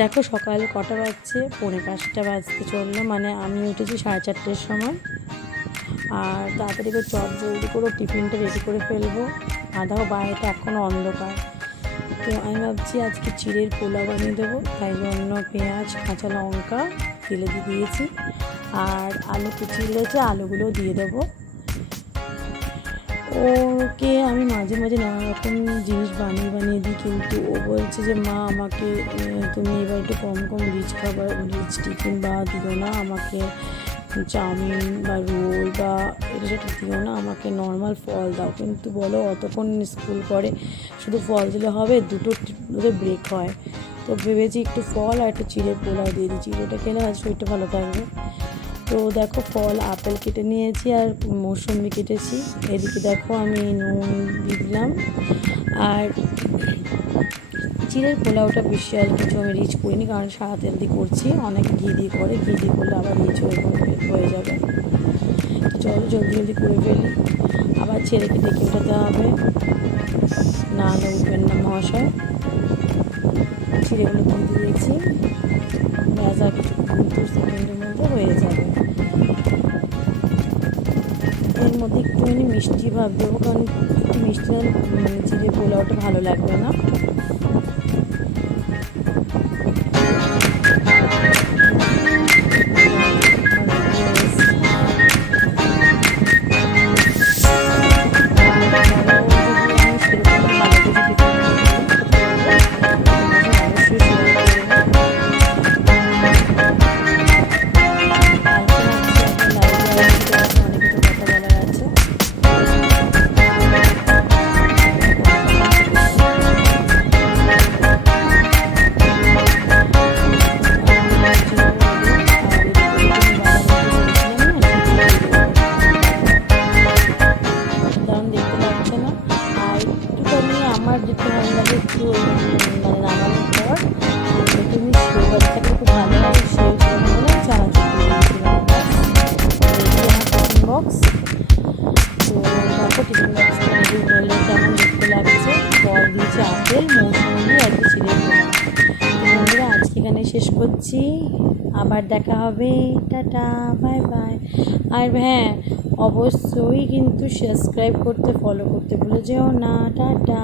দেখো সকাল কটা বাজছে, 4:45 বাজতে চললো, মানে আমি উঠেছি 4:30টার সময়। আর তাড়াতাড়ি করে চট জলদি করে টিফিনটা রেডি করে ফেলবো। আর দেখো বাইরেটা এখনও অন্ধকার, তো আমি ভাবছি আজকে চিড়ের পোলাও বানিয়ে দেবো। তাই জন্য পেঁয়াজ, কাঁচা লঙ্কা তেলে দিয়ে দিয়েছি, আর আলু কুচিয়ে রয়েছে, আলুগুলোও দিয়ে দেবো। ওকে আমি মাঝে মাঝে নানা রকম জিনিস বানিয়ে দিই, কিন্তু ও বলছে যে মা আমাকে তুমি এবার একটু কম কম রিচ খাবার, রিচ টিফিন বা দিও না, আমাকে চাউমিন বা রোল বা এটা সেটা দিও না, আমাকে নর্মাল ফল দাও। কিন্তু বলো অতক্ষণ স্কুল করে শুধু ফল দিলে হবে? দুটো ওদের ব্রেক হয়, তো ভেবেছি একটু ফল আর একটু চিড়ের পোলাও দিয়ে দিই, চিড়েটা খেলে হয়তো শরীরটা ভালো থাকবে। তো দেখো ফল আপেল কেটে নিয়েছি আর মৌসুমি কেটেছি। এদিকে দেখো আমি নুন দিয়ে দিলাম। আর চিড়ের পোলাওটা বেশি আর কিছু আমি রিচ করিনি, কারণ সারা তেল দিয়ে করছি, অনেক ঘি দিয়ে করে, ঘি দিয়ে করলে আবার রিচ হয়ে যাবে। তো চলো জলদি জলদি করে ফেলি, আবার ছেলেকে ডেকে ওঠাতে হবে, না হলে উঠবেন না মহাশয়। চিড়েগুলো দিয়ে দিয়েছি, ব্যাস আর কিছু 20 সেকেন্ডের মধ্যে হয়ে যাবে। এর মধ্যে একটুখানি মিষ্টি ভাব দেবো, কারণ মিষ্টি মানে চিড়ে পোলাওটা ভালো লাগবে না। আমার যেতে ভালো লাগে একটু মানে নামানোর পর তুমি সেও বাড়ি থাকলে খুব ভালো লাগে, সেও বলে চানাচুর দিয়ে দিয়েছিলাম। আমার টিফিন বক্স, তো দেখো টিফিন বক্সটা রেডি হলে কেমন দেখতে লাগছে। ফল দিয়েছে আপেল, মৌসুমি আর কি চিড়ে পোলাও। তো বন্ধুরা আজকে এখানে শেষ করছি, আবার দেখা হবে, টাটা বাই বাই। আর হ্যাঁ, অবশ্যই কিন্তু সাবস্ক্রাইব করতে, ফলো করতে ভুলে যেও না। টাটা।